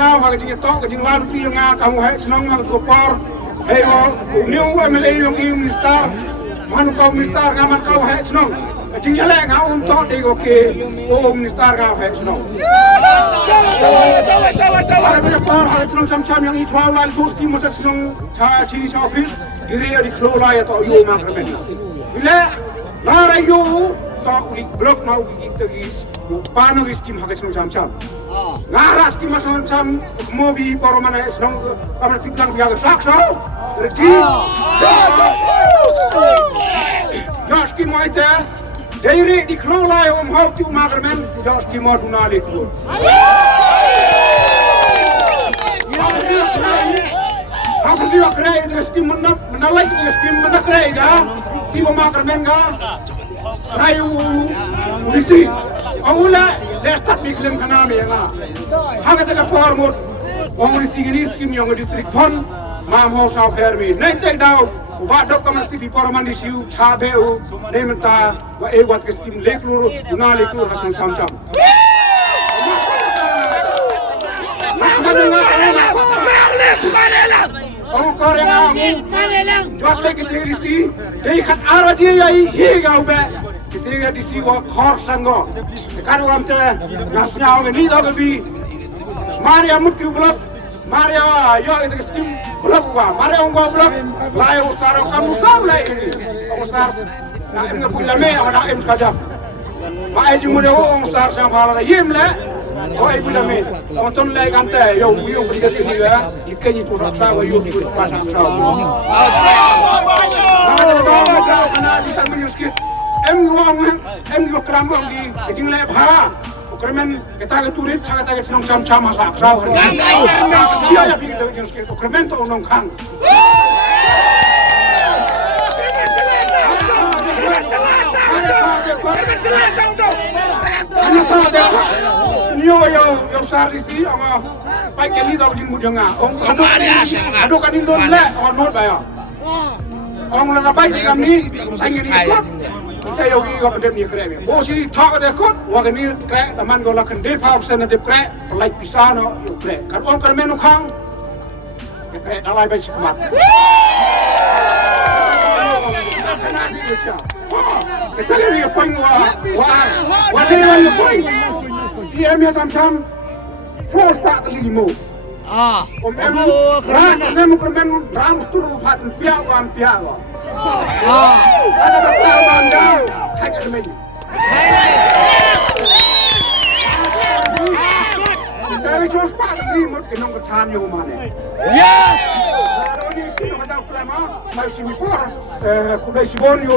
sao hoặc chỉ to cái chừng lan phi nga kamu hai senang nga tu par hey new MLA yang minister manu kau minister ngaman kau hai senang chừng nhale nga to de oke minister nga hai senang ada par hai senang sam yang ichwal lal tu ski masa senang cha chini sa office diri di kelola ya to yo ma kermen bila lara yo to ulik blok mau kita gis pano skim hak senang sam ngaras ki mason sam mobi poromane senang kamar tiklang biaga sakso reti das ki moite diri di kelola ya hau tu ma kermen das ki mo dunali klo Aku dia kerja dengan skim menalai dengan skim menak kerja, tiba makar menga, rayu polisi, awalnya dia start bikin kanam ya na, hanya dengan formut, orang polisi ini skim yang distrik pon, mampu sahab hermi, nanti dah, ubah dokumen TV paraman disiu, cabeu, nementa, wah buat skim leklur, guna leklur hasil samcam. Ông có ra không? Chọn lấy cái tiếng đi xí, đây khát áo gì vậy? Gì gạo bẹ, cái tiếng đi xí có khó sang ngõ. Cái đồ làm thế, ngắt nhau cái ní đó cái gì? Maria mất cứu block, Maria yo cái skim block qua, Maria ông qua block, lại ông sar ông kamu sao lại? Ông sar, na em ngapun lame, ông đã em sekejap. Mak aja muda ông sar sama hal yem le. Oh ibu lame, orang tu lagi kante, yo pergi ke sini ya, ikan itu rasa, yo pergi pasang sahaja. Karena di sana menyusut, em juga keramang di tinggal bah, kerana kita ke turis, kita ke senang cam masak sahaja. Siapa yang pergi ke menyusut, kerana tu orang kan. Yo sar di sini, orang baik ni dah jeng mudanga. Orang aduh kan Indo le, orang not bayar. Orang mana baik di kami, saya ni ikut. Kita yo pergi ke pendem ni kerja. Bosi thak ada ikut, orang ni kerja, teman kau lakukan 10% ada kerja, pelai pisah no yo kerja. Kalau orang kerja menukang, ya kerja dalai baik sekemat. Kena ni macam. Kita ni poin wah ni poin. Dia macam terus tak terlimu. Kermen ram sturu paten piak. Ada berkawan dah, kayak kermen. Kita terus tak terlimu kenong kecan yo mana. Yes. Kalau ni kita macam kelema, saya sini por, kuda sibon yo